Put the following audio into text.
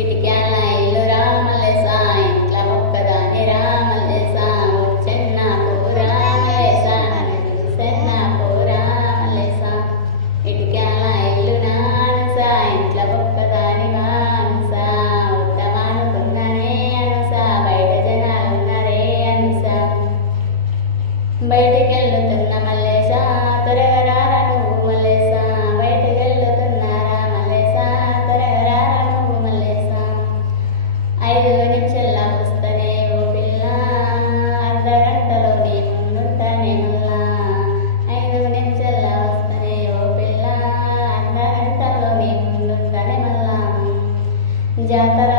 ఇటిక్యాల ఇల్లు రామలేస ఇంట్ల ఒక్కదాని రామలేస చెన్న రామలేస సెన్న రామలేస ఇటిక్యాల ఇల్లు నానస ఇంట్ల ఒక్కదాని మానస ఉత్తమానుకున్ననే అనుస బయట జనాలున్నరే అనుస బయటికెళ్ళుతున్న మల్లేశ త్వరగా రారా నువ్వు మల్లేశ బయటికెళ్ళుతున్నారా మల్లేశ త్వరగా రారా నువ్వు మల్లేశ 5 నిమిషాల్లో వస్తనే ఓ పిల్ల అర్ధగంటలో నీ ముందుంటానే మల్లా 5 నిమిషాల్లో వస్తనే ఓ పిల్ల అర్ధగంటలో నీ ముందుంటానే మల్లా జాతర